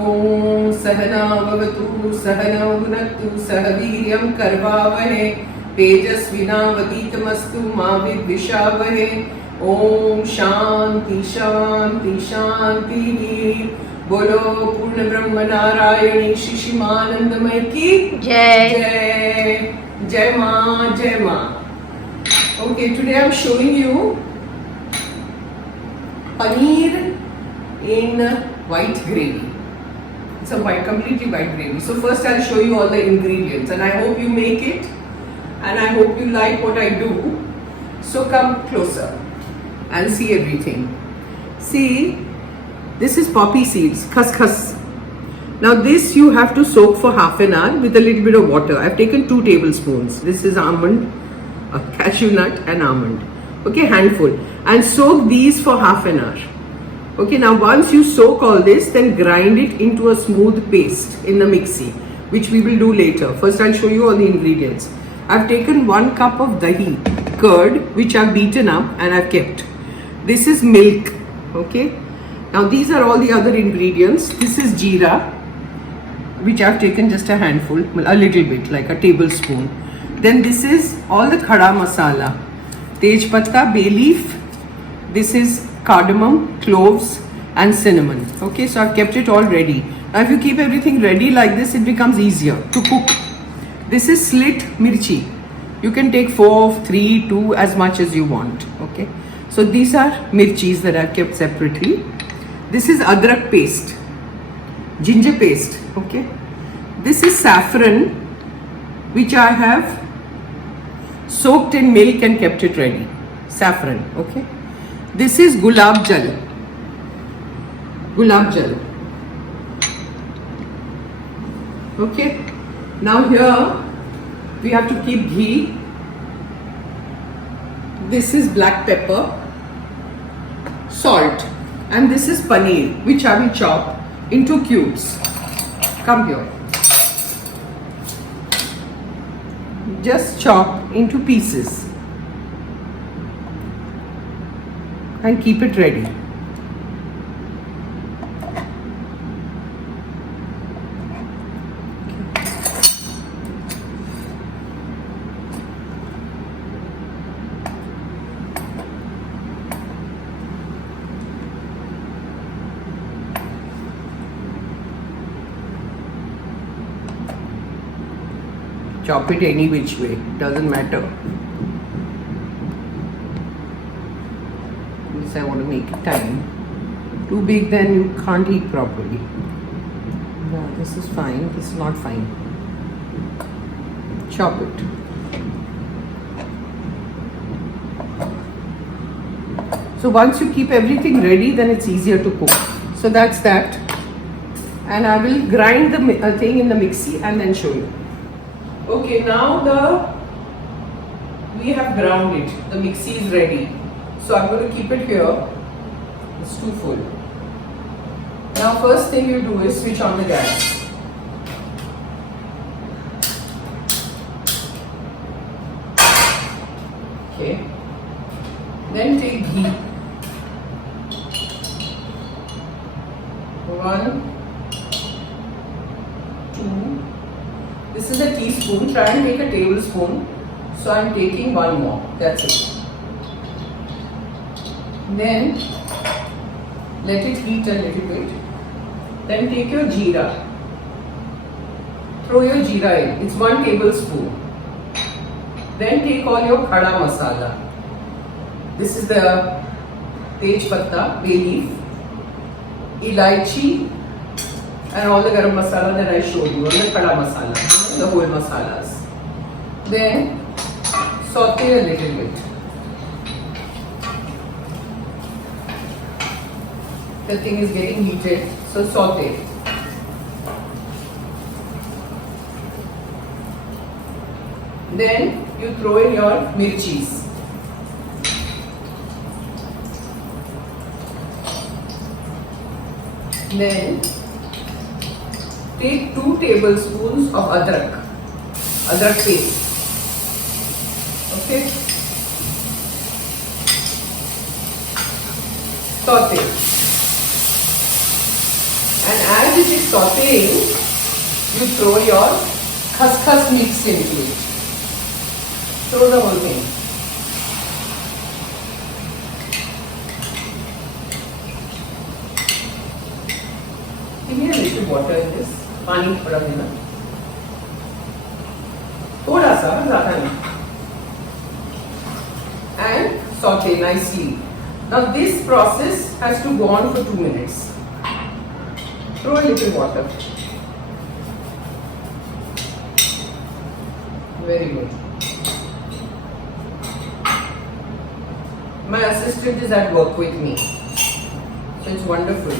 ॐ सहना भवतु सहनौ भुनक्तु सह वीर्यं करवावहे तेजस्विनावधीतमस्तु मा विद्विषावहे। ॐ शांति शांति शांति। बोलो पूर्ण ब्रह्म नारायणी शिशिमानंदमय की जय। जय। जय माँ जय माँ। Okay, today I'm showing you paneer in white gravy. It's a completely white gravy. So first I'll show you all the ingredients, and I hope you make it, and I hope you like what I do. So come closer and see everything. See, this is poppy seeds, khaskhas. Now this you have to soak for half an hour with a little bit of water. I've taken 2 tablespoons. This is almond, a cashew nut and almond. Okay, handful. And soak these for half an hour. Okay, now once you soak all this, then grind it into a smooth paste in the mixie, which we will do later. First I'll show you all the ingredients. I've taken 1 cup of dahi, curd, which I've beaten up and I've kept. This is milk. Okay. Now these are all the other ingredients. This is jeera, which I've taken just a handful, a little bit, like a tablespoon. Then this is all the khada masala, tej patta, bay leaf. This is cardamom, cloves and cinnamon. Okay, so I've kept it all ready. Now if you keep everything ready like this, it becomes easier to cook. This is slit mirchi. You can take 4, 3, 2, as much as you want. Okay, so these are mirchis that I've kept separately. This is adrak paste, ginger paste. Okay, this is saffron, which I have soaked in milk and kept it ready. Saffron. Okay, this is gulab jal. Gulab jal. Okay, now here we have to keep ghee. This is black pepper, salt, and this is paneer, which I will chop into cubes. Come here. Just chop into pieces and keep it ready. Chop it any which way, doesn't matter. This I want to make it tiny. Too big, then you can't eat properly. Yeah, this is fine, this is not fine. Chop it. So once you keep everything ready, then it's easier to cook. So that's that. And I will grind the thing in the mixie and then show you. Okay, now we have ground it. The mixie is ready. So I'm going to keep it here. It's too full. Now first thing you do is switch on the gas. Okay. Then take ghee. 1, 2. This is a teaspoon. Try and take a tablespoon. So I'm taking 1 more. That's it. Then let it heat a little bit. Then take your jeera. Throw your jeera in. It's 1 tablespoon. Then take all your khada masala. This is the tej patta, bay leaf, ilaichi, and all the garam masala that I showed you, all the khada masala, the whole masalas. Then saute a little bit. The thing is getting heated, so saute. Then you throw in your mirchis. Then take 2 tablespoons of adrak paste. Okay. Saute. And as it is sauteing, you throw your khaskhas mix into it. Throw the whole thing. Give me a little water in this. पानी थोड़ा देना. थोड़ा सा, ज़्यादा नहीं. And saute nicely. Now this process has to go on for 2 minutes. Throw a little water. Very good. My assistant is at work with me. So it's wonderful.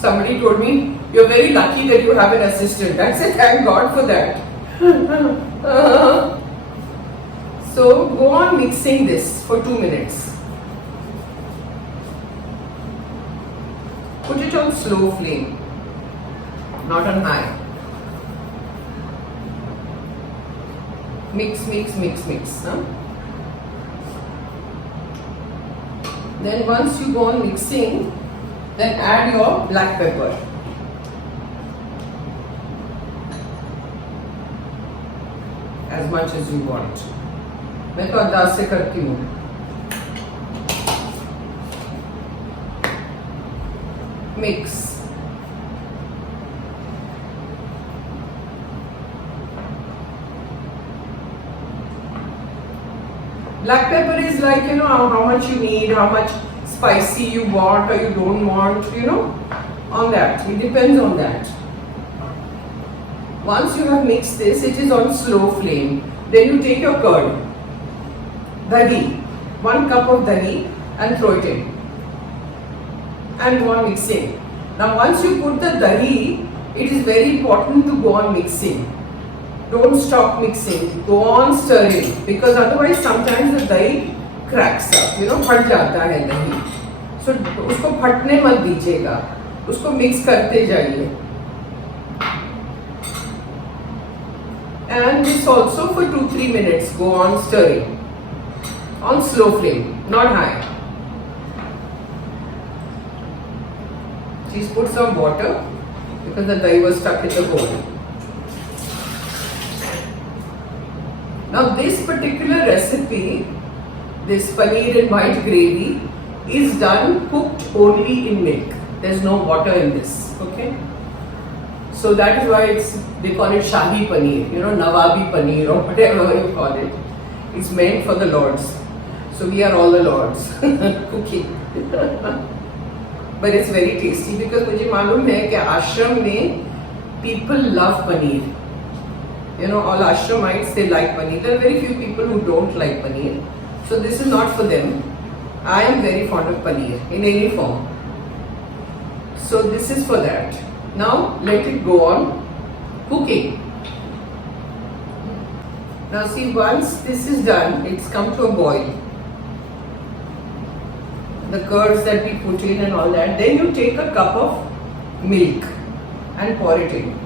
Somebody told me, you're very lucky that you have an assistant. I said, thank God for that. So go on mixing this for 2 minutes. Put it on slow flame, not on high. Mix, mix, mix, mix. Huh? Then once you go on mixing, then add your black pepper. As much as you want. मैं तो अंदाज से करती हूँ. Mix. Black pepper is like, how much you need, how much spicy you want or you don't want, on that. It depends on that. Once you have mixed this, it is on slow flame. Then you take your curd, dahi, 1 cup of dahi, and throw it in. And go on mixing. Now once you put the dahi, it is very important to go on mixing. Don't stop mixing, go on stirring, because otherwise sometimes the dahi cracks up, फट जाता है दही. So उसको फटने मत दीजिएगा, उसको mix करते जाइए. And this also for 2-3 minutes, go on stirring. On slow flame, not high. Please put some water because the dahi was stuck in the bowl. Now this particular recipe, this paneer and white gravy, is done cooked only in milk. There's no water in this, okay? So that is why they call it Shahi paneer, Nawabi paneer or whatever you call it. It's meant for the lords. So we are all the lords cooking. But it's very tasty because मुझे मालूम है कि आश्रम में people love paneer. All ashramites, they like paneer. There are very few people who don't like paneer. So this is not for them. I am very fond of paneer in any form. So this is for that. Now let it go on cooking. Now see, once this is done, it's come to a boil. The curds that we put in and all that. Then you take a cup of milk and pour it in.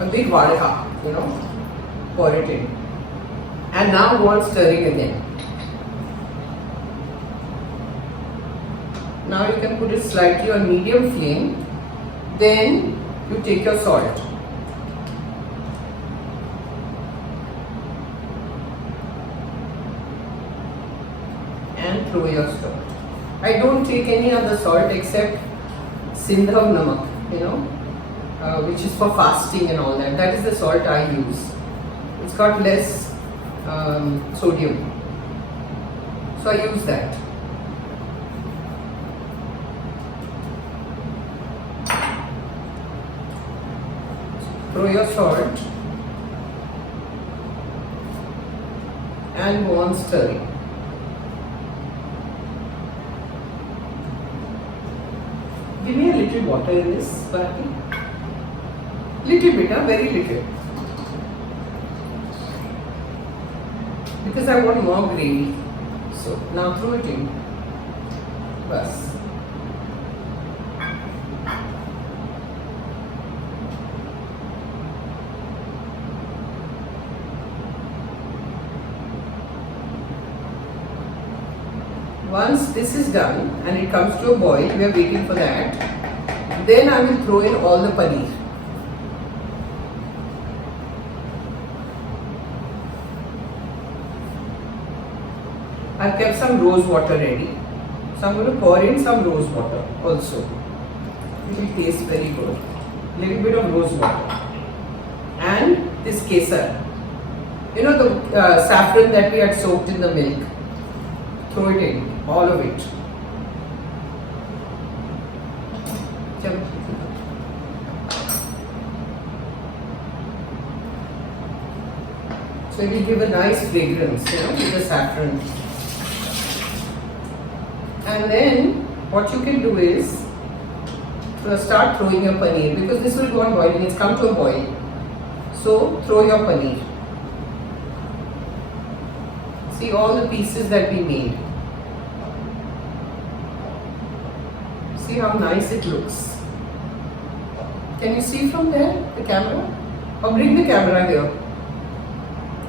A big wadka, pour it in. And now go on stirring again. Now you can put it slightly on medium flame. Then you take your salt. And throw your salt. I don't take any other salt except Sindhav Namak, which is for fasting and all that. That is the salt I use. It's got less sodium. So I use that. Throw your salt and go on stirring. Give me a little water in this, Bharati. Little bit, very little. Because I want more gravy. So now throw it in. Bas. Once this is done and it comes to a boil, we are waiting for that. Then I will throw in all the paneer. I've kept some rose water ready. So I'm going to pour in some rose water also. It will taste very good. Little bit of rose water. And this kesar. You know the saffron that we had soaked in the milk. Throw it in, all of it. So it will give a nice fragrance, you know, with the saffron. And then what you can do is start throwing your paneer, because this will go on boiling. It's come to a boil. So throw your paneer. See all the pieces that we made. See how nice it looks. Can you see from there, the camera? Or bring the camera here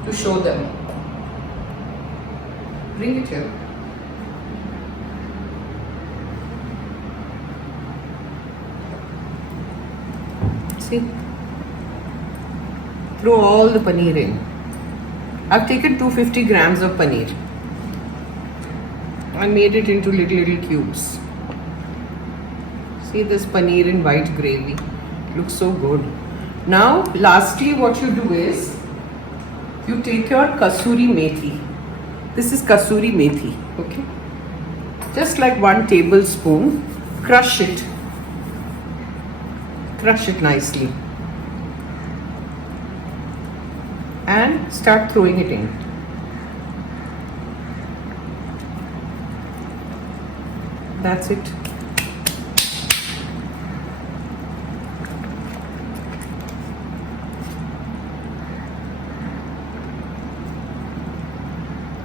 to show them. Bring it here. See? Throw all the paneer in. I've taken 250 grams of paneer. I made it into little cubes. See this paneer in white gravy. Looks so good. Now, lastly, what you do is you take your kasuri methi. This is kasuri methi, okay? Just like 1 tablespoon, crush it. Crush it nicely. And start throwing it in. That's it.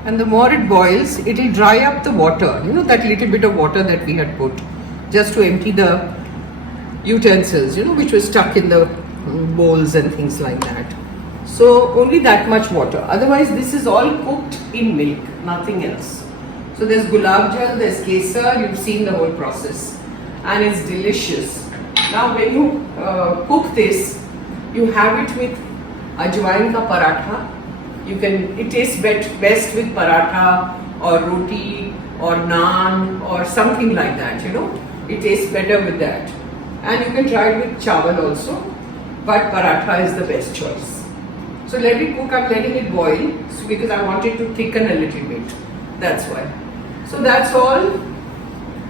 And the more it boils, it will dry up the water. You know, that little bit of water that we had put, just to empty the utensils, you know, which was stuck in the bowls and things like that. So only that much water. Otherwise, this is all cooked in milk, nothing else. So there's gulab jal, there's kesar. You've seen the whole process, and it's delicious. Now, when you cook this, you have it with ajwain ka paratha. It tastes best with paratha or roti or naan or something like that, you know. It tastes better with that. And you can try it with chawal also, but paratha is the best choice. So let it cook. I'm letting it boil because I want it to thicken a little bit. That's why. So that's all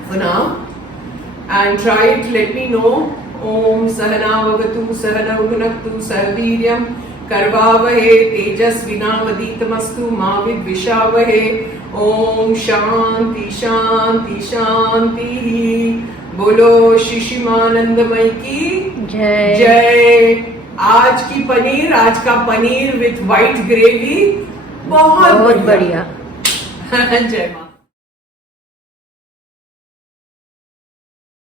for now. And try it. Let me know. Om Sahana Vavatu Sahana Bhunaktu Sarviryam Karvavahe Tejasvinavaditamastu Mavid Vishavahe. Om Shanti Shanti Shanti. बोलो शिशिमानंदमय की जय जय। आज का paneer with white gravy बहुत बढ़िया। जय मां।